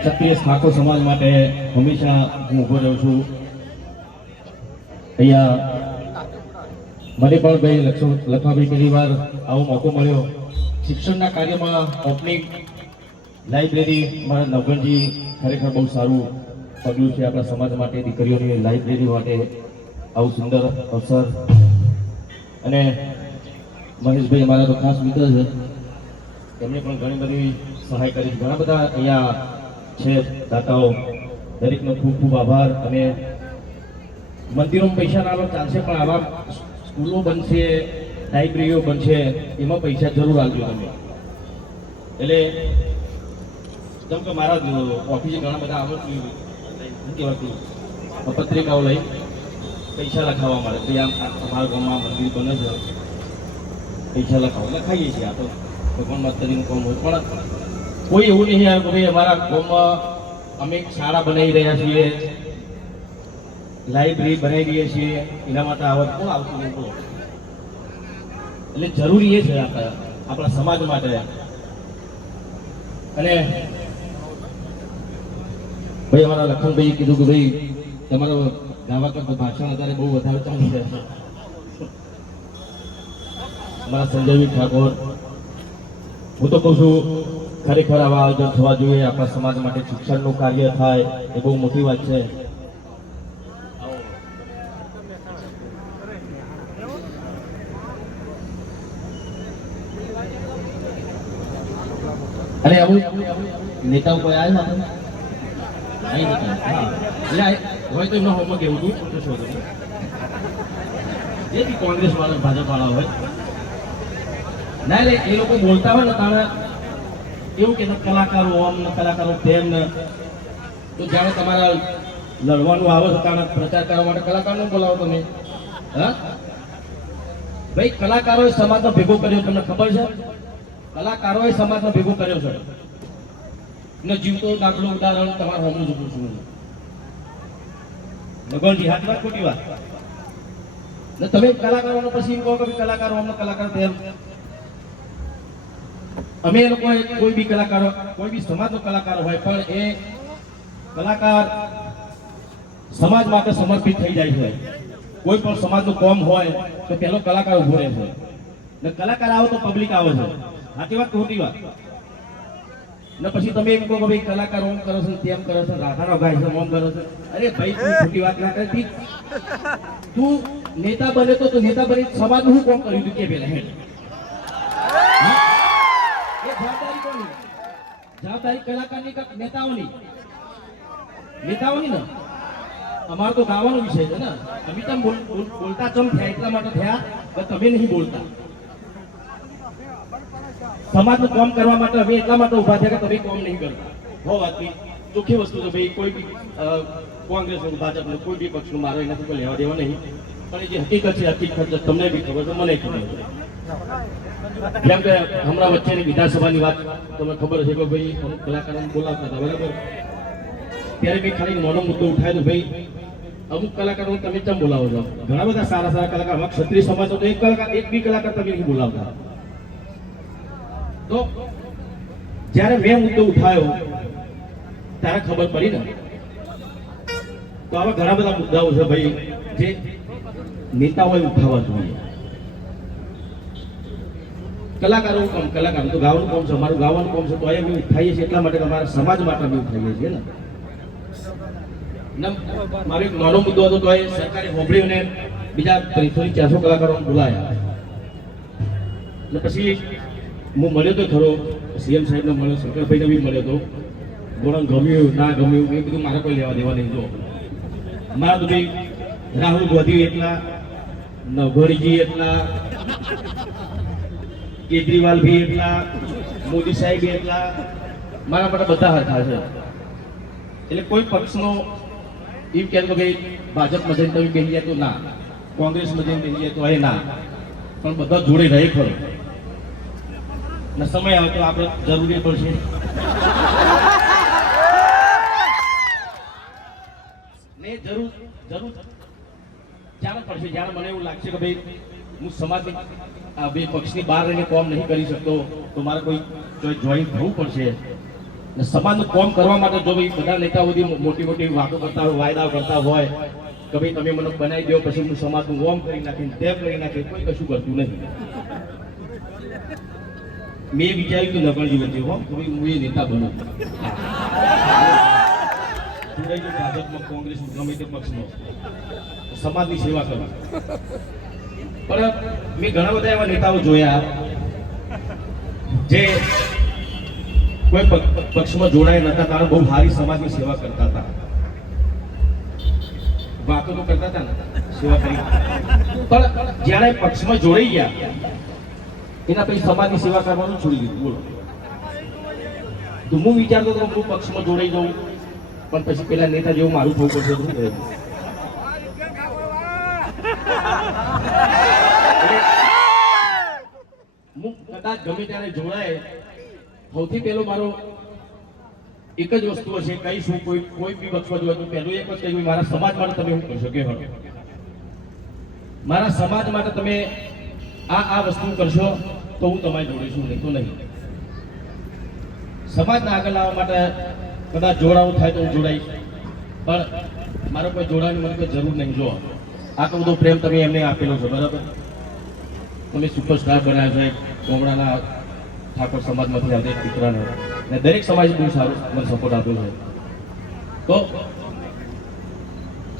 ક્ષત્રિય ઠાકોર સમાજ માટે હંમેશા હું ઊભો રહું છું. અહીંયા મને પણ ભાઈ લખવાભાઈ પહેલી વાર આવો મોકો મળ્યો. શિક્ષણના કાર્યમાં ઓપનિંગ લાઇબ્રેરી મારા નવગણજી ખરેખર બહુ સારું પગલું છે આપણા સમાજ માટે, દીકરીઓની લાઇબ્રેરી માટે. આવું સુંદર અવસર. અને મહેશભાઈ અમારા તો ખાસ મિત્ર છે. એમણે પણ ઘણી બધી સહાય કરી ઘણા બધા અહીંયા છે દાતાઓ. દરેકનો ખૂબ ખૂબ આભાર. અને મંદિરોમાં પૈસા ના ચાલશે, પણ આવા સ્કૂલો બનશે, લાઇબ્રેરીઓ બનશે, એમાં પૈસા જરૂર આપજો તમે. એટલે જેમ કે મારા ઓફિસે ઘણા બધા આવડતું પત્રિકાઓ લઈ પૈસા લખાવવા મળે ભાઈ, આમ અમારા ગામમાં મંદિર બને છે. પૈસા લખાવો. લખાઈએ છીએ આ તો. ભગવાન માતાજીનું કામ હોય પણ કોઈ એવું નહીં આવે કે ભાઈ અમારા ગામમાં અમે શાળા બનાવી રહ્યા છીએ લાઇબ્રેરી બનાવી રહીએ છીએ, એના માટે આવત કોણ આવતું નહીં એટલે જરૂરી એ છે આપણા આપણા સમાજ માટે. અને ભાઈ અમારા લખનભાઈ કીધું કે ભાઈ, તમારો ગાવા કરતો ભાષણ અત્યારે બહુ વધારે ચાલી રહ્યા છે. અમારા સંજયભાઈ ઠાકોર, હું તો કહું છું ખરેખર આવા આયોજન થવા જોઈએ. આપણા સમાજ માટે શિક્ષણનું કાર્ય થાય એ બહુ મોટી વાત છે. અરે અમુક નેતાઓ કોઈ આવ્યા નથી. એટલે હોય તો એમનો હોમવર્ક એવું હતું, તો શોધો જે બી કોંગ્રેસ વાળા ભાજપ વાળા હોય. ના, એટલે એ લોકો બોલતા હોય ને તારે એવું કે કલાકારો આમ કલાકારો તેમ તો જ્યારે તમારા લડવાનું આવે છે તારે પ્રચાર કરવા માટે કલાકારને બોલાવો તમે. હા? ભાઈ, કલાકારોએ સમાજનો ભેગો કર્યો, તમને ખબર છે? કલાકારોએ સમાજનો ભેગો કર્યો છે. ને જીવતો દાખલો ઉદાહરણ તમારા હોમનું જ પૂછું ભગવાનજી હાથ વાત ખોટી વાત. ને તમે કલાકારો પછી એમ કહો કે કલાકારો, અમને કલાકાર તેમ અમે લોકો કોઈ બી કલાકાર, કોઈ બી સમાજનો કલાકાર હોય, પણ એ કલાકાર સમાજ માટે સમર્પિત થઈ જાય છે કોઈ પણ સમાજનું કોમ હોય, તો પેલો કલાકાર ઊભો રહે છે ને કલાકાર આવો તો પબ્લિક આવે છે. સાચી વાત ખોટી વાત. ને પછી તમે એમ કહો કે ભાઈ કલાકાર ઓમ કરો છો ને તેમ કરો છો રાધાનો ભાઈ છે ઓમ કરો છો. અરે ભાઈ, તું ખોટી વાત ના કરતી. તું નેતા બને તું નેતા બની, સમાજનું શું કોમ કર્યું હતું કે પેલા હેડ. જવાબદારી કલાકારની કે નેતાઓની નેતાઓની ને. અમારો તો ગાવાનો વિષય છે ને. તમે બોલ- બોલતા ચમ થયા એટલા માટે થયા તમે નહીં બોલતા. સમાજનું કામ કરવા માટે અમે એટલા માટે ઊભા થયા કે તમે કામ નહીં કરતા. હો વાતની ચોખ્ખી વસ્તુ છે ભાઈ કોઈ બી અ, કોંગ્રેસનું ભાજપનું કોઈ બી પક્ષનું મારો એનાથી કોઈ લેવા દેવા નહીં. પણ એ જે હકીકત છે હકીકત તમને બી ખબર છે મને ખબર છે. જેમ કે હમણાં વચ્ચેની વિધાનસભાની વાત તમને ખબર છે કે ભાઈ અમુક કલાકારોને બોલાવતા હતા, બરાબર? ત્યારે મેં ખાલી મોનો મુદ્દો ઉઠાવ્યો ભાઈ, અમુક કલાકારો તમે કેમ બોલાવો છો? ઘણા બધા સારા સારા કલાકાર ક્ષત્રિય સમાજ તો એક કલાકાર, એક બી કલાકાર તમે નહીં બોલાવતા. તો જ્યારે મેં મુદ્દો ઉઠાયો ત્યારે ખબર પડી ને? તો આવા ઘણા બધા મુદ્દાઓ છે ભાઈ, જે નેતાઓએ ઉઠાવવા જોઈએ. કલાકારો કામ કલાકારો તો ગાવાનું કામ છે અમારું ગાવાનું કામ છે તો અહીંયા બી ઉઠાઈએ છીએ એટલા માટે અમારા સમાજ માટે બી ઉઠાઈએ છીએ ને? મારો એક નાનો મુદ્દો હતો તો એ સરકારે હોબળીઓને બીજા ત્રીસોથી ચારસો કલાકારોને બોલાયા. એટલે પછી હું મળ્યો તો ખરો સીએમ સાહેબને મળ્યો શંકરભાઈને બી મળ્યો તો. બોરણ ગમ્યું ના ગમ્યું એ બધું મારે કોઈ લેવા દેવા નહીં જો. મારા ભાઈ રાહુલ ગોધી એટલા નવઘણીજી એટલા કેજરીવાલ ભી એટલા, મોદી સાહેબ એટલા. મારા માટે બધા હરખા છે. એટલે કોઈ પક્ષનો એમ કહે કે ભાઈ જઈને તમે જાય તો ના. કોંગ્રેસમાં જઈને કહી તો એ ના. પણ બધા જોડે રહે ખરો. ને સમય આવે તો આપણે જરૂરી પડશે ને જરૂર જરૂર. જ્યારે પડશે. જ્યારે મને એવું લાગશે કે ભાઈ, હું સમાજની આ બે પક્ષની બહાર રહીને કોમ નહીં કરી શકતો, તો મારે કોઈ જોઈન થવું પડશે. ને સમાજનું કોમ કરવા માટે જો ભાઈ બધા નેતાઓ મોટી મોટી વાતો કરતા હોય વાયદા કરતા હોય, કે ભાઈ તમે મને બનાવી દો, પછી હું સમાજનું ઓમ કરી નાખીને તેમ કરી નાખી કોઈ કશું કરતું નથી મેં વિચાર્યું કે નગરજી વચ્ચે હો, તો હું એ નેતા બનું. ભાજપમાં, કોંગ્રેસ ગમે તે પક્ષનો સમાજની સેવા કરું. પણ મેં ઘણા બધા એવા નેતાઓ જોયા જે કોઈ પક્ષ- પક્ષમાં જોડાયા નતા, કારણ બહુ સારી સમાજની સેવા કરતા હતા. વાતો તો કરતા હતા સેવા કરી. પણ જ્યારે પક્ષમાં જોડાઈ ગયા, એના પછી સમાજની સેવા કરવાનું છોડી દીધું, બોલો. તો હું વિચારતો હતો હું પક્ષમાં જોડાઈ જાઉં, પણ પછી પેલા નેતા જેવું મારું થવું પડશે. શું કદાચ ગમે ત્યારે જોડાય, સૌથી પહેલો મારો એક જ વસ્તુ હશે કહીશું કોઈ કોઈ બી વખત હોય તો પહેલું એક જ કહ્યું મારા સમાજ માટે તમે હું કરશો? કે હળો. મારા સમાજ માટે તમે આ આ વસ્તુ કરશો તો હું તમારી જોડે છું, નહીં તો નહીં. સમાજને આગળ લાવવા માટે કદાચ જોડાવું થાય તો હું જોડાઈશ. પણ મારો કોઈ જોડાવાની મને કોઈ જરૂર નહીં, જો. આટલો બધો પ્રેમ તમે એમને આપેલો છે, બરાબર? તમે સુપરસ્ટાર બનાવ્યા છે કોમડાના ઠાકોર સમાજમાંથી આવતા એક દીકરાને ને દરેક સમાજ બહુ સારું મને સપોર્ટ આપ્યો છે. તો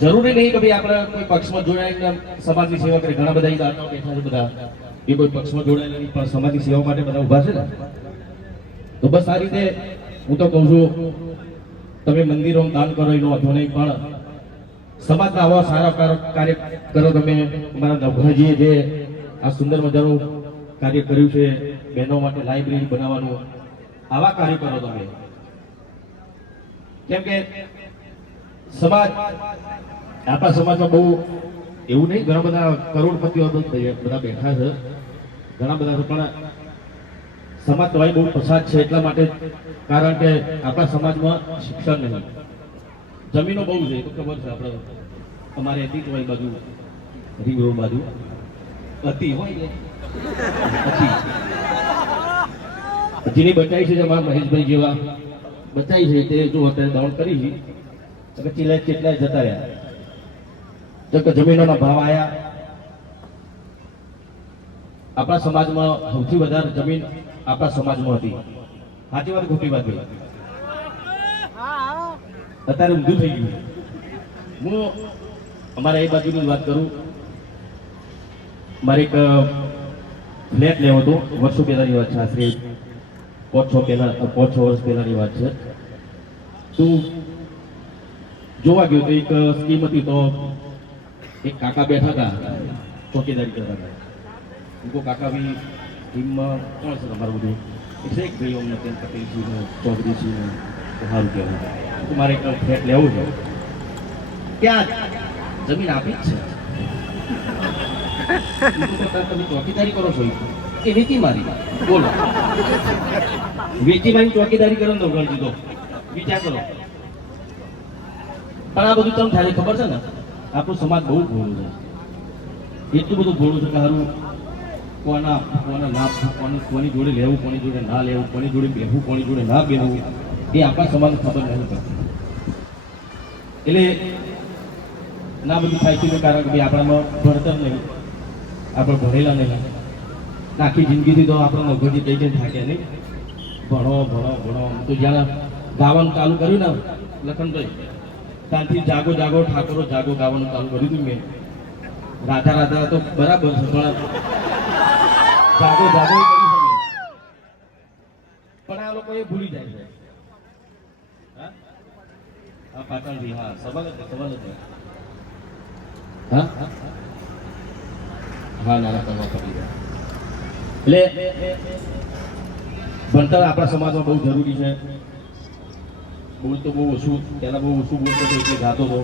જરૂરી નહીં કે ભાઈ આપણે કોઈ પક્ષમાં જોડાઈને સમાજની સેવા કરી. ઘણા બધા બેઠા છે બધા. એ કોઈ પક્ષમાં જોડાયેલા નહીં, પણ સમાજની સેવા માટે બધા ઊભા છે ને. તો બસ આ રીતે હું તો કહું છું, તમે મંદિરોમાં દાન કરો, એનો વાંધો નહીં, પણ સમાજના આવા સારા કાર- કાર્ય કરો તમે. અમારા નવઘાજીએ જે આ સુંદર મજાનું કાર્ય કર્યું છે, બહેનો માટે લાઇબ્રેરી બનાવવાનું, આવા કાર્ય કરો તમે. કેમ કે સમાજ, આપણા સમાજમાં બહુ એવું નહીં, ઘણા બધા કરોડપતિઓ બધા બેઠા છે. ઘણા બધા પણ સમાજ તમારી બહુ પ્રસાદ છે, એટલા માટે કારણ કે આપણા સમાજમાં શિક્ષણ નહીં. જમીનો બહુ છે તો ખબર છે આપણે. અમારે હતી તો બાજુ, રિંગ બાજુ. હતી હોય જેની બચાઈ છે અમારા મહેશભાઈ જેવા બચાઈ છે તે જો અત્યારે દોડ કરી છે. ચીલા ચેટલા જતા રહ્યા? જો કે જમીનોના ભાવ આવ્યા આપણા સમાજમાં સૌથી વધારે જમીન આપણા સમાજમાં હતી. સાચી વાત ખોટી વાત ભાઈ? અત્યારે ઊંધું થઈ ગયું. હું અમારા એ બાજુની વાત કરું. મારી એક ફ્લેટ લેવો હતો વર્ષો પહેલાની વાત છે આશરે પાંચ છ પહેલા પાંચ છ વર્ષ પહેલાની વાત છે તો જોવા ગયો તો એક સ્કીમ હતી તો એક કાકા બેઠા હતા ચોકીદારી કરતા હતા હું કાકા બી ટીમમાં કોણ છે તમારું બધું એટલે એક ભાઈ અમને તેમ પટેલજીનું ચૌધરીજીનું સારું કહેવાય તો મારે એક ફ્લેટ લેવું છે ક્યાં જમીન આપી જ છે ચોકીદારી કરો છો કે વેચી મારી બોલો. વેચી ચોકીદારી કરો ને તો ગણજી દો વિચાર કરો. પણ આ બધું તમને થાય ખબર છે ને? આપણું સમાજ બહુ ભોળું છે. એટલું બધું ભોળું છે કે હારું, કોના કોના ના કોની જોડે લેવું, કોની જોડે ના લેવું, કોની જોડે બેહવું, કોની જોડે ના બેહવું, એ આપણા સમાજ ખબર નથી એટલે ના બધું થાય છે કારણ કે આપણામાં ભણતર નહીં. આપણે ભણેલા નહીં આખી જિંદગીથી તો આપણો નોકરી કઈ જઈને થાકે નહીં. ભણો ભણો ભણો. તો જ્યારે ગાવાનું ચાલુ કર્યું ને લખનભાઈ, ત્યાંથી જાગો જાગો, ઠાકોરો, જાગો, ગાવાનું ચાલુ કર્યું હતું મેં. રાધા રાધા તો બરાબર છે, પણ જાગો જાગો. પણ આ લોકો એ ભૂલી જાય છે. હા? પાટણથી, હા, સવાલ હતો સવાલ હતો હા? હા નાના કરવા પડી રહ્યા એટલે ભણતર આપણા સમાજમાં બહુ જરૂરી છે. બોલતો બહુ ઓછું, પહેલાં બહુ ઓછું બોલતો હતો એટલે ગાતો હતો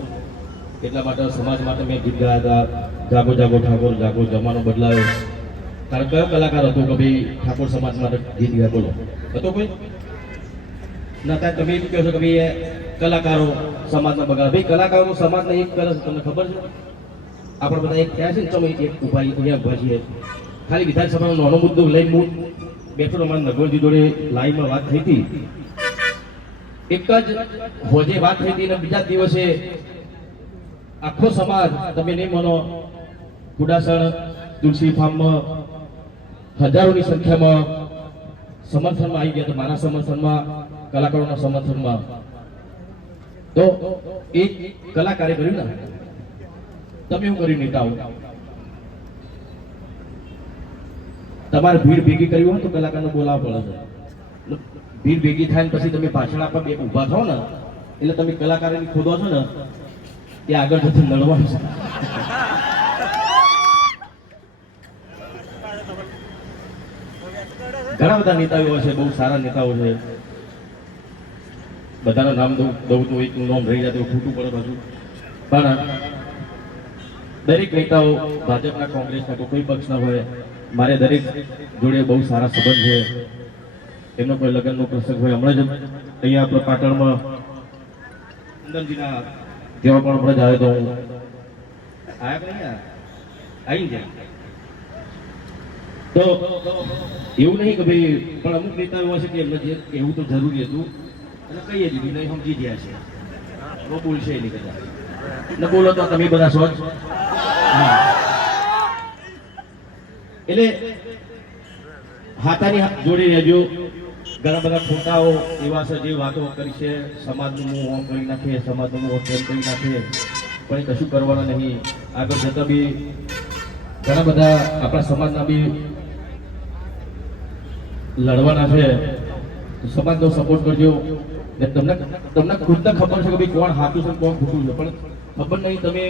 એટલા માટે સમાજ માટે મેં ગીત ગાયા હતા. જાગો જાગો, ઠાકોર, જાગો, જમાનો બદલાયો. તારે કયો કલાકાર હતો કે ભાઈ ઠાકોર સમાજ માટે ગીત ગાય? બોલો. હતો કોઈ? ના ત્યાં તમે એમ કહો છો કે ભાઈ કલાકારો સમાજના બગાડ. ભાઈ, કલાકારો સમાજને એક કરે છે, તમને ખબર છે? આપણે બધા એક થયા છે ને તમે એક ઊભા અહીંયા ઊભા છીએ. ખાલી વિધાનસભાનો નાનો મુદ્દો લઈને હું બેઠો અમારા નગરજી જોડે લાઈવમાં વાત થઈ હતી. એક જ હોજે વાત થઈ હતી અને બીજા દિવસે આખો સમાજ, તમે નહીં માનો, કુડાસણ, તુલસી ફાર્મમાં હજારોની સંખ્યામાં સમર્થનમાં આવી ગયા તો મારા સમર્થનમાં, કલાકારોના સમર્થનમાં. તો એક કલાકારે કર્યું ને તમે શું કર્યું નેતાઓ? તમારે ભીડ ભેગી કરવી હોય તો કલાકારને બોલાવવા પડે છે. ભીડ ભેગી થાય ને પછી તમે ભાષણ આપવા બે ઊભા થાવ ને, એટલે તમે કલાકારોની ખોદો છો ને, એ આગળ પછી લડવાનું છે. ઘણા બધા નેતાઓ છે, બહુ સારા નેતાઓ છે. બધાના નામ દઉં દઉં તો એકનું નામ રહી જાય તો ખોટું પડે પાછું. પણ દરેક નેતાઓ ભાજપના, કોંગ્રેસના કોઈ પક્ષના હોય, મારે દરેક જોડે બહુ સારા સંબંધ છે. એમનો કોઈ લગ્નનો પ્રસંગ હોય, હમણાં જ અહીંયા આપણે પાટણમાં કુંદનજીના તેવા પણ હમણાં જ આવ્યો તો હું? આવી ગયા. તો એવું નહીં કે ભાઈ, પણ અમુક નેતા એવા છે કે એમને જે એવું તો જરૂરી હતું. અને કહીએ દીધું, નહીં સમજી ગયા છે. બોલશે એની કદાચ. ન બોલો તો તમે બધા છો જ. હા. એટલે હાથાની હાથ જોડી રહેજો ઘણા બધા ખોટાઓ એવા છે જે વાતો કરી છે સમાજનું મું ઓમ કરી નાખે સમાજનું મું તેમ કરી નાખે પણ કશું કરવાના નહીં આગળ જતા બી ઘણા બધા આપણા સમાજના બી લડવાના છે સમાજનો સપોર્ટ કરજો તમને તમને ખુદને ખબર છે કે ભાઈ કોણ સાચું છે કોણ ખોટું છે પણ ખબર નહીં તમે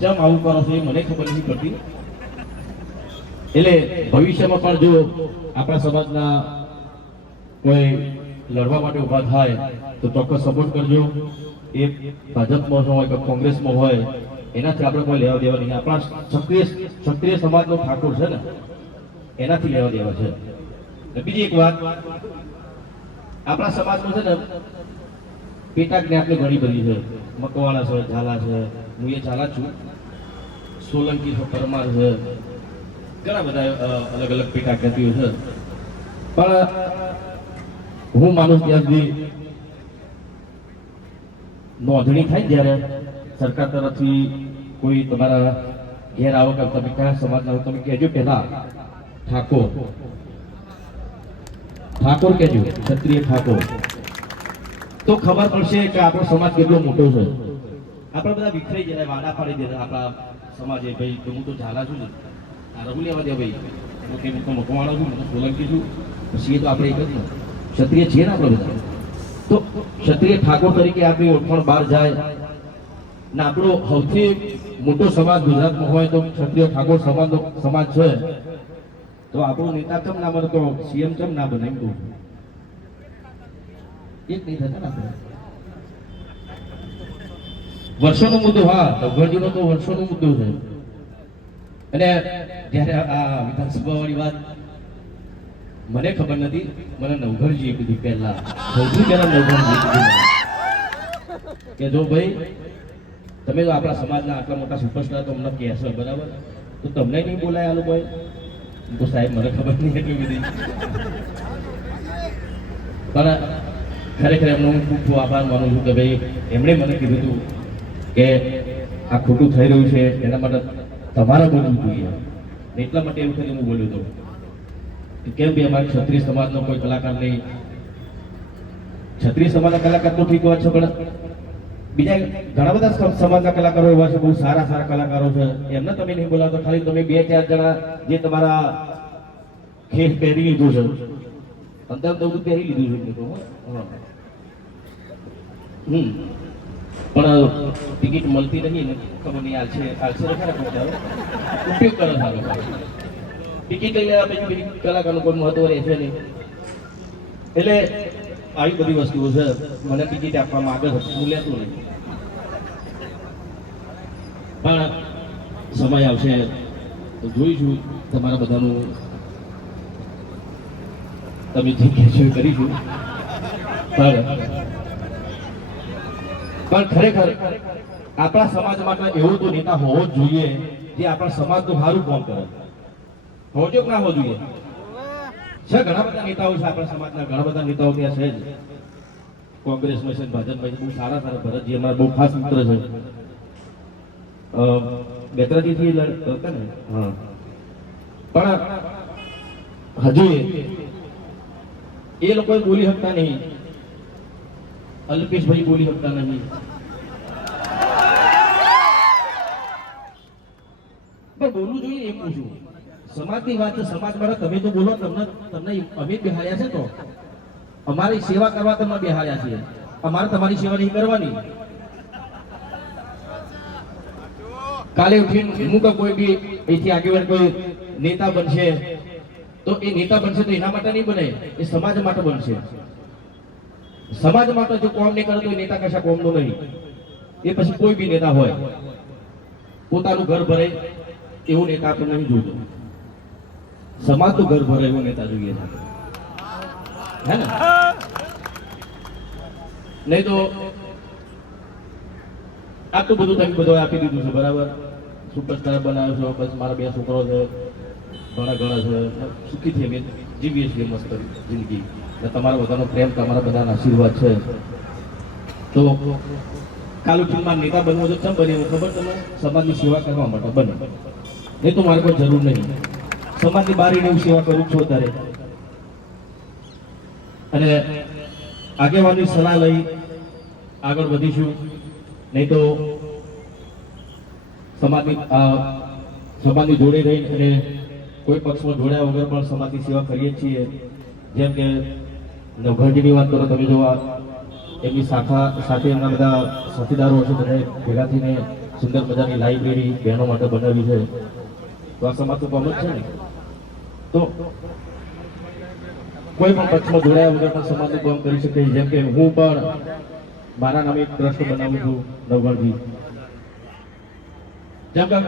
કેમ આવું કરો છો એ મને ખબર નથી પડતી. એટલે ભવિષ્યમાં પણ જો આપણા સમાજના કોઈ લડવા માટે ઊભા થાય, તો ચોક્કસ સપોર્ટ કરજો. એ ભાજપમાં હોય કે કોંગ્રેસમાં હોય, એનાથી આપણે કોઈ લેવા દેવા નહીં. આપણા ક્ષત્રિય ક્ષત્રિય સમાજનો ઠાકોર છે ને, એનાથી લેવા દેવા છે. બીજી એક વાત, આપણા સમાજમાં છે ને પેટા જ્ઞાતિ ઘણી બધી છે. મકવાણા છે, ઝાલા છે. હું એ ઝાલા છું. સોલંકી છે, પરમાર છે. ઘણા બધા અલગ અલગ પેટા જ્ઞાતિઓ છે. પણ હું માનું ત્યાં સુધી નોંધણી થાય જ્યારે સરકાર તરફથી કોઈ તમારા ઘેર આવો કે તમે કયા સમાજના તમે કહેજો પહેલા ઠાકોર. ઠાકોર કહેજો, ક્ષત્રિય ઠાકોર. તો ખબર પડશે કે આપણો સમાજ કેટલો મોટો છે. આપણે બધા વિખરાઈ જાય વાડા પાડી દે આપણા સમાજે, ભાઈ, તો હું તો ઝાલા છું ને. આ રહું લેવા દે ભાઈ. હું કે હું તો મકવાણો છું હું સોલંકી છું. પછી તો આપણે એક જ ને ક્ષત્રિય છીએ ને આપણે બધા. તો ક્ષત્રિય ઠાકોર તરીકે આપણી ઓળખાણ બહાર જાય. ને આપણો સૌથી મોટો સમાજ ગુજરાતમાં હોય તો ક્ષત્રિય ઠાકોર સમાજનો સમાજ છે. તો આપણો નેતા કેમ ના બને? તો સીએમ કેમ ના બને એમ કહું. એક નહીં થતા વર્ષોનો મુદ્દો, હા લવગણજીનો તો વર્ષોનો મુદ્દો છે. અને જ્યારે આ વિધાનસભા વાળી વાત, મને ખબર નથી, મને નવઘરજીએ કીધી પહેલા. સૌથી પહેલા નવઘરજીએ કીધું કે જો ભાઈ, તમે તો આપણા સમાજના આટલા મોટા સુપરસ્ટાર તો અમને કહેશો, બરાબર? તો તમને નહીં બોલાય આ લોકોએ તો સાહેબ, મને ખબર નહીં એટલી બધી. પણ ખરેખર એમનો હું ખૂબ ખૂબ આભાર માનું છું કે ભાઈ એમણે મને કીધું હતું કે આ ખોટું થઈ રહ્યું છે, એના માટે તમારે બોલવું જોઈએ. એટલા માટે એવું થઈને હું બોલ્યો હતો કેમ કે અમારે ક્ષત્રિય સમાજનો કોઈ કલાકાર નહીં? ક્ષત્રિય સમાજના કલાકાર તો ઠીક હોય છે, પણ બીજા ઘણા બધા સમાજના કલાકારો એવા છે, બહુ સારા સારા કલાકારો છે. એમને તમે નહીં બોલાવતો, ખાલી તમે બે ચાર જણા જે તમારા ખેસ પહેરી લીધું છે. અંદર તો પહેરી લીધું છે તો. પણ ટિકિટ મળતી નહીં ને, ખબર નહીં આલશે આલશે આ ખરા ઉપયોગ કરો સારો. ટિકિટ લઈને આપણે બીજી કલાકારનું કોઈ મહત્વ રહેશે નહીં. એટલે આવી બધી વસ્તુઓ છે, મને ટિકિટ આપવામાં આગળ હતું હું લેતો નહીં. પણ, સમય આવશે, તો જોઈશું, તમારા બધાનું તમે જે કહેશો કરીશું. પણ પણ ખરેખર આપણા સમાજ માટે એવો તો નેતા હોવો જ જોઈએ જે આપણા સમાજનું સારું કામ કરે. હોવો જોઈએ ના હોવો જોઈએ? છે ઘણા બધા નેતાઓ છે આપણા સમાજના, ઘણા બધા નેતાઓ ત્યાં છે જ. કોંગ્રેસમાં છે ભાજપમાં બહુ સારા સારા ભરતજી અમારા બહુ ખાસ મિત્ર છે. બેતરાજીથી લડ- ને? હા. પણ હજુ એ લોકોએ બોલી શકતા નહીં. અલ્પેશભાઈ બોલી શકતા નહીં બોલવું જોઈએ એમ પૂછું. સમાજની વાત સમાજ માટે તમે તો બોલો, તમને તમને અમે બિહાર્યા છે તો. અમારી સેવા કરવા તમે બિહાર્યા છીએ. અમારે તમારી સેવા નહીં કરવાની. કાલે ઉઠીને હું કે કોઈ બી અહીંથી આગેવાન કોઈ નેતા બનશે, તો એ નેતા બનશે તો એના માટે નહીં બને, એ સમાજ માટે બનશે. સમાજ માટે જો કોમ નહીં કરે તો નેતા કશા કોમનો નહીં. એ પછી કોઈ બી નેતા હોય, પોતાનું ઘર ભરે, એવું નેતા આપણે નહીં જોઈતું સમાજ તો ઘર ભરે એવું નેતા જોઈએ છે. હે ને? નહીં તો આટલું બધું તમે બધું આપી દીધું છે, બરાબર? સુપરસ્ટાર બનાવ્યો છો, બસ મારા બે છોકરો છે, ઘણા ઘણા છે, સુખી છે જીવીએ છીએ મસ્ત જિંદગી. અને તમારા બધાનો પ્રેમ, તમારા બધાના આશીર્વાદ છે. તો કાલુ ફિલ્મમાં નેતા બનવું તો કેમ બને ખબર તમે સમાજની સેવા કરવા માટે બને. એ તો મારે કોઈ જરૂર નહીં. સમાજની બહાર એને હું સેવા કરું છું અત્યારે. અને આગેવાની સલાહ લઈ આગળ વધીશું. નહીં તો સમાજની સમાજની જોડે રહીને અને કોઈ પક્ષમાં જોડ્યા વગર પણ સમાજની સેવા કરીએ છીએ. જેમ કે નવઘાટીની વાત કરો, તમે જો એમની શાખા સાથે એમના બધા સાથીદારો હશે બધા ભેગા થઈને સુંદર મજાની લાઇબ્રેરી બહેનો માટે બનાવી છે. તો આ સમાજ તો કોમ જ છે ને? તો કોઈ પણ પક્ષમાં જોડાયા વગર પણ સમાજનું કામ કરી શકે. જેમ કે હું પણ મારા નામે એક ટ્રસ્ટ બનાવું છું, નવગણથી. જેમ કે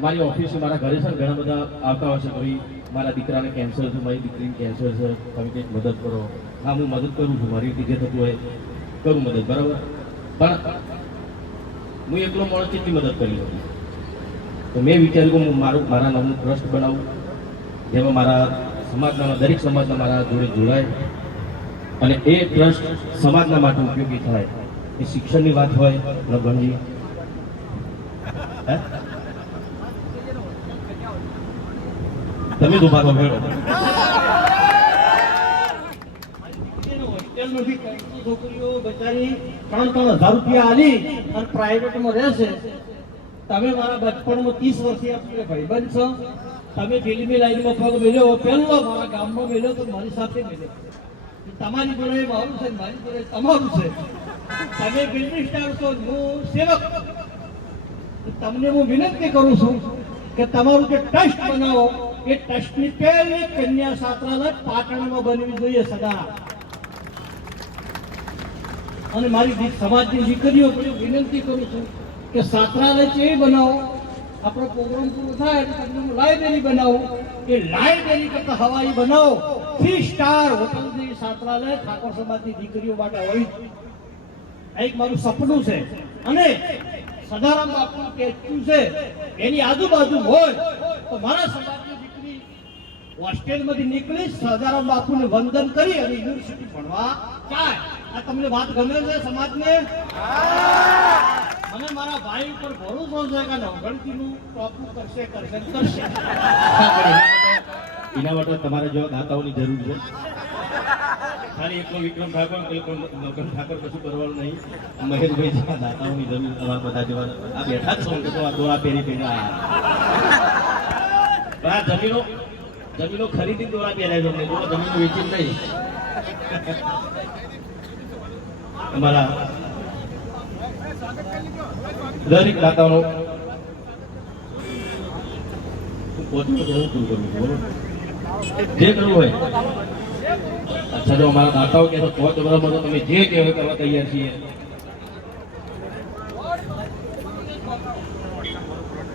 મારી ઓફિસ મારા ઘરે છે ઘણા બધા આવતા હોય છે ભાઈ મારા દીકરાને કેન્સર છે, મારી દીકરીને કેન્સર છે, તમે કંઈક મદદ કરો. હા, હું મદદ કરું છું, મારી રીતે જે થતું હોય, કરું મદદ, બરાબર? પણ હું એકલો માણસ કેટલી મદદ કરી હતી તો મેં વિચાર્યું કે હું મારું, મારા નામનું ટ્રસ્ટ બનાવું, જેમાં મારા સમાજના, દરેક સમાજના મારા જોડે જોડાય. અને એ ટ્રસ્ટ સમાજના માટે ઉપયોગી થાય. એ શિક્ષણની વાત હોય લગનજી હે? તમે જ ઊભા રહો છોકરીઓ બચારી ત્રણ ત્રણ હજાર રૂપિયા આલી અને પ્રાઇવેટમાં રહેશે તમે મારા બચપણમાં ત્રીસ વર્ષથી આપણે ભાઈબંધ છો તમે ફિલ્મી લાઈનમાં પગ મેલ્યો પહેલો મારા ગામમાં મેલ્યો તો મારી સાથે મેલ્યો તમારી જોડે મારું છે મારી જોડે તમારું છે તમે ફિલ્મી સ્ટાર છો હું સેવક તમને હું વિનંતી કરું છું કે તમારું જે ટ્રસ્ટ બનાવો એ ટ્રસ્ટની પહેલી કન્યા છાત્રાલય પાટણમાં બનવી જોઈએ સદા અને મારી સમાજની દીકરીઓ વિનંતી કરું છું કે છાત્રાલય છે બનાવો. આપણો પ્રોગ્રામ પૂરો થાય એટલે લાઇબ્રેરી બનાવું. એ લાઇબ્રેરી કરતા હવાઈ બનાવો. થ્રી સ્ટાર હોટલ જેવી છાત્રાલય ઠાકોર સમાજની દીકરીઓ માટે હોય. આ એક મારું સપનું છે. અને સદારામ બાપુ સ્ટેચ્યુ છે, એની આજુબાજુ હોય, તો મારા દીકરી હોસ્ટેલમાંથી નીકળી સદારામ બાપુને વંદન કરી અને યુનિવર્સિટી ભણવા જાય. આ તમને વાત ગમે છે સમાજને? મને મારા ભાઈ ઉપર ભરોસો છે કે નવગણતીનું ટોપું કરશે કરશે કરશે. એના માટે તમારે જો દાતાઓની જરૂર છે. ખાલી એકલો વિક્રમ ઠાકોર એકલો નવકર ઠાકોર કશું કરવાનું નહીં. મહેશભાઈ જેવા દાતાઓની જરૂર તમારા બધા જેવા આ બેઠા જ છો. ને તો આ દોરા પહેરી પહેરી આ જમીનો જમીનો ખરીદી દોરા પહેરાય છે અમને. દોરા જમીનો વેચી નહીં અમારા દરેક બોલો. જે કરવું હોય. અચ્છા, જો અમારા દાતાઓ કે પહોંચ બરાબર તમે જે કહેવાય કરવા તૈયાર છીએ.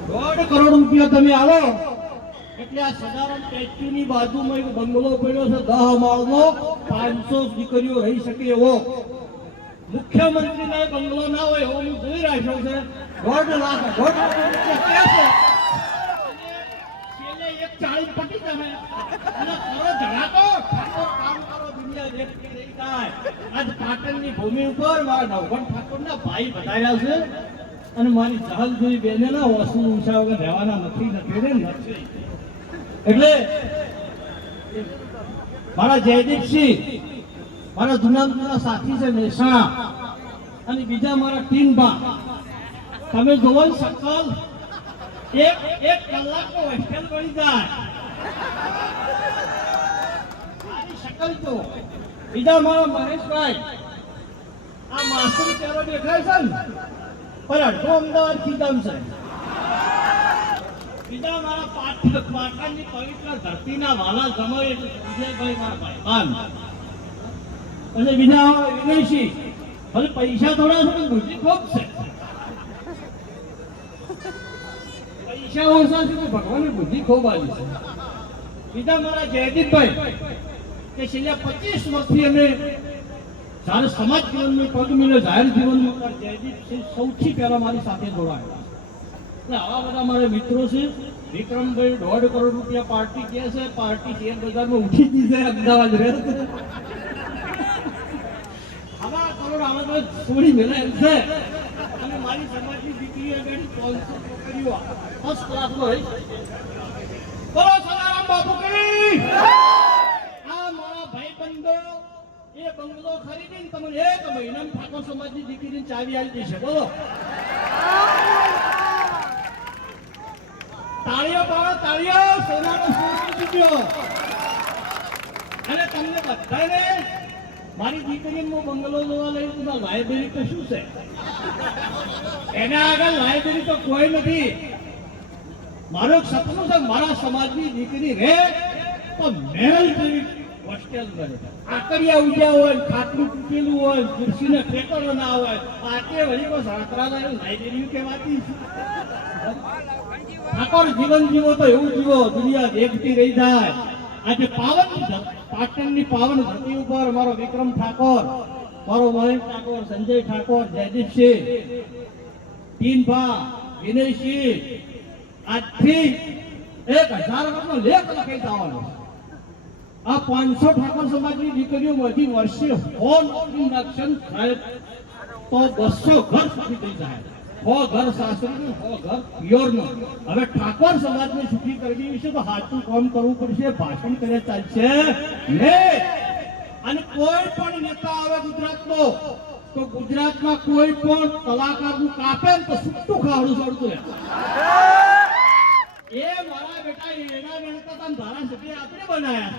દોઢ કરોડ રૂપિયા તમે આલો. એટલે આ સદારામ સ્ટેચ્યુ ની બાજુમાં બંગલો પડ્યો છે, દહ માળનો. પાંચસો દીકરીઓ રહી શકે એવો. મુખ્યમંત્રીના બંગલો ના હોય એવો હું જોઈ રાખ્યો છે. આજ પાટણની ભૂમિ ઉપર મારા નવગણ ઠાકોરના ભાઈ બતાવ્યા છે. અને મારી જહલ જોઈ બેને ના વસુ ઊંચા વગર રહેવાના નથી નથી રે નથી. એટલે મારા જયદીપસિંહ, મારા જૂના જૂના સાથી છે મહેસાણા અને બીજા મારા ટીમ ટીમબા તમે જોવો ને શકલ એક એક કલાકનો હોસ્ટેલ બની જાય. શકલ તો બીજા મારા મહેશભાઈ આ માસુમ ચહેરો દેખાય છે ને? પણ અડધો અમદાવાદ ખીધામ છે. બીજા મારા પાટણ પાટણની પવિત્ર ધરતીના વાલા સમય વિજયભાઈ મારા ભાઈબાન ભલે પૈસા થોડા છે, પણ બુદ્ધિ ખૂબ છે. પૈસા ઓછા છે, તો ભગવાને બુદ્ધિ ખૂબ આવી છે. બીજા મારા જયદીપભાઈ, કે છેલ્લા પચીસ વર્ષથી અમે જ્યારે સમાજ જીવનમાં પગ મિલ્યો જાહેર જીવનમાં જયદીપસિંહ સૌથી પહેલા મારી સાથે જોડાયા. એટલે આવા બધા મારા મિત્રો છે. વિક્રમભાઈ દોઢ કરોડ રૂપિયા પાર્ટી કે છે. પાર્ટી શેર બજારમાં ઉઠી ગઈ છે અમદાવાદ રહે. આવા કરોડ આવા તો થોડી મેળા એમ છે. અને મારી સમાજની દીકરી આગળ પાંચસો છોકરીઓ ફર્સ્ટ ક્લાસનો હોય બોલો સદારામ બાપુ કરી આ મારા ભાઈબંધો એ બંગલો ખરીદીને તમને એક મહિનામાં ઠાકોર સમાજની દીકરીની ચાવી આવી જશે બોલો. તાળીઓ પાડો, તાળીઓ, સોનાનો સોનો જીત્યો અને તમને બધાને મારી દીકરીને હું બંગલો જોવા લઈ તો લાયબ્રેરી તો શું છે? એના આગળ લાયબ્રેરી તો કોઈ નથી. મારું સપનું છે, મારા સમાજની દીકરી રે, તો મહેલ જેવી હોસ્ટેલ બને. આકડિયા ઉડ્યા હોય, ખાટલું તૂટેલું હોય, ખુરશીને ઠેકરો ના હોય આટલે વળી બસ સાંકળાદાર લાયબ્રેરી કહેવાતી ઠાકોર જીવન જીવો તો એવું જીવો, દુનિયા દેખતી રહી જાય. આજે પાવન પાટણની પાવન ધરતી ઉપર મારો વિક્રમ ઠાકોર, મારો મહેશ ઠાકોર, સંજય ઠાકોર જયદીપસિંહ ટીનભા વિનયસિંહ, આજથી એક હજાર વખતનો લેખ લખી જવાનો આ પાંચસો ઠાકોર સમાજની દીકરીઓમાંથી વર્ષે સો ઇન્ડક્શન થાય, તો બસો ઘર સુધી થઈ જાય. સો ઘર સાસરીનું, હો ઘર પિયોરનું. હવે ઠાકોર સમાજને સુખી કરવી વિશે તો હાથનું કામ કરવું પડશે, ભાષણ કરે ચાલશે. ને અને કોઈ પણ નેતા આવે ગુજરાતનો, તો ગુજરાતમાં કોઈ પણ કલાકારનું કાપે તો સુટ્ટું ખાવડું ચડતું એ મારા બેટા એના તમ ધારાસભ્ય આપણે બનાયા.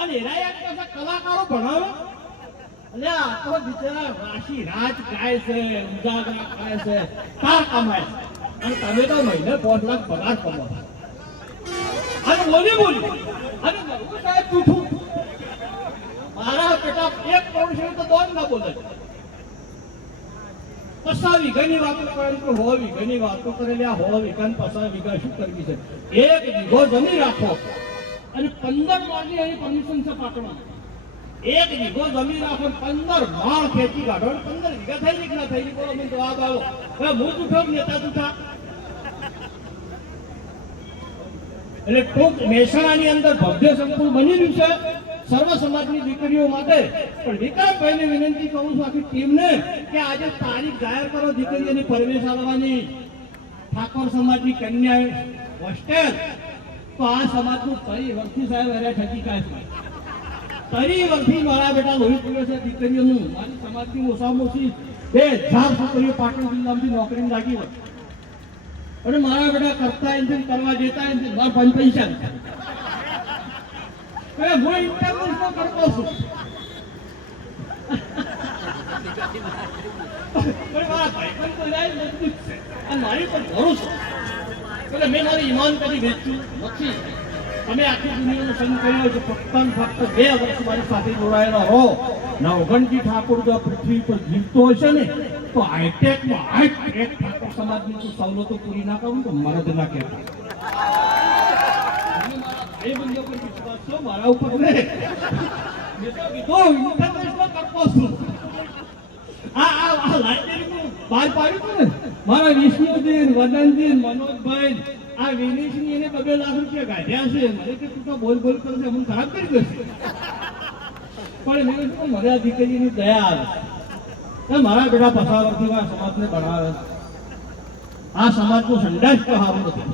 અને એના કલાકારો ભણાવે? એટલે આ તો બિચારા રાજ ગાય છે, ઉજાગરા ખાય છે. તાર કમાય. અને તમે તો મહિને પાંચ લાખ પગાર કમાવો. અને બોલી બોલી. મારા બેટા એક તો દોડ ના બોલે. પસા વીઘાની વાતો કરે તો હો, વીઘાની વાતો કરેલી આ હો વીઘા ને પસા શું કરવી છે? એક વીઘો જમી રાખો. અને પંદર માળની એની પરમિશન છે પાટણમાં. એક વીઘો જમીન રાખો પંદર માળ ખેતી કાઢો પંદર વીઘા થઈ ગઈ ના થઈ બોલો, મને જવાબ આવો. હવે હું તું કે નેતા જૂઠા? એટલે ટૂંક મહેસાણાની અંદર ભવ્ય સંકુલ બની રહ્યું છે સર્વ સમાજની દીકરીઓ માટે. પણ વિકાસભાઈને વિનંતી કરું છું આખી ટીમને કે આજે તારીખ જાહેર કરો દીકરીઓની પરવેશ આવવાની. ઠાકોર સમાજની કન્યા હોસ્ટેલ તો આ સમાજનું તરી વર્તી સાહેબ અરે ઠકી કાંઈ તરી વર્ષથી મારા બેટા લોહી પીવે છે, દીકરીઓનું. મારી સમાજની ઓછામાં ઓછી બે હજાર છોકરીઓ પાટણ જિલ્લામાંથી નોકરી લાગી હોય. અને મારા બેટા કરતા એન્જિન કરવા જતા એન્જિન મારા પાંચ પૈસા નથી. હું ઇન્ટરનેશનલ કરતો છું. પણ મારા છે મારી પર ભરોસો. એટલે મેં મારી ઈમાનદારી વેચ્યું નથી. તમે આખી દુનિયાનો સંગ કર્યો છે ફક્ત ફક્ત બે વર્ષ મારી સાથે જોડાયેલા હો ના, ઓગણજી ઠાકોર જો પૃથ્વી પર જીવતો હશે ને, તો હાઈટેકમાં હાઈટેક ઠાકોર સમાજની તું સવલતો પૂરી ના કરું તો મરદ ના કહેતા મારા ઉપર. મેં તો કીધું. આ આ લાઇબ્રેરીનું મારા વિષ્ણુજી વદનજી મનોજભાઈ આ વિનીશની એને બબે લાખ રૂપિયા કાઢ્યા છે. મને કે તું તો બોલ બોલ કરશે હું ખરાબ કરી દેશે પણ મેં મને આ દીકરીની દયા આવે મારા બેટા પસાવરથી આ સમાજને બનાવે આ સમાજનો સંડાસ સારું નથી.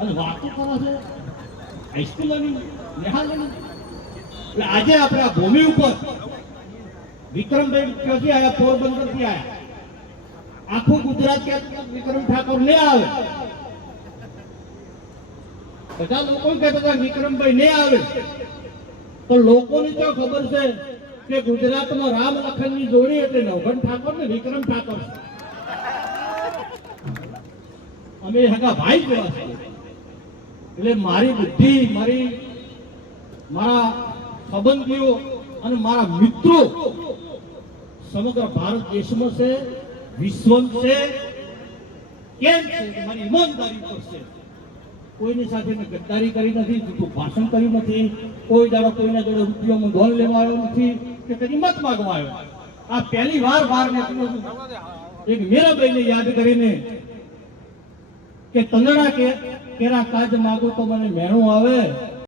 અને વાતો કરો છો હાઈસ્કૂલોની નિહાલની એટલે આજે આપણે આ ભૂમિ ઉપર વિક્રમભાઈ ક્યાંથી આવ્યા પોરબંદરથી આવ્યા આખું ગુજરાત કે વિક્રમ ઠાકોર ને આવે? બધા લોકો કહેતા હતા, વિક્રમભાઈ નહીં આવે. પણ લોકોને તો ખબર છે કે ગુજરાતમાં રામ લખનની જોડી એટલે નવઘન ઠાકોર ને વિક્રમ ઠાકોર અમે હગા ભાઈ જેવા છે. એટલે મારી બુદ્ધિ, મારી, મારા સંબંધીઓ અને મારા મિત્રો સમગ્ર ભારત દેશમાં છે, વિશ્વમાં છે, કેમ છે? મારી ઈમાનદારી પર છે. કોઈની સાથે મેં ગદ્દારી કરી નથી જૂઠું ભાષણ કર્યું નથી, કોઈ દાડો કોઈના જોડે રૂપિયોમાં ધોન લેવા આવ્યો નથી કે કદી મત માગવા આવ્યો આ પહેલી વાર બહાર નીકળ્યો છું. એક મીરાબાઈને યાદ કરીને કે તંદડા કે કેરા કાજ માગો તો મને મેણું આવે.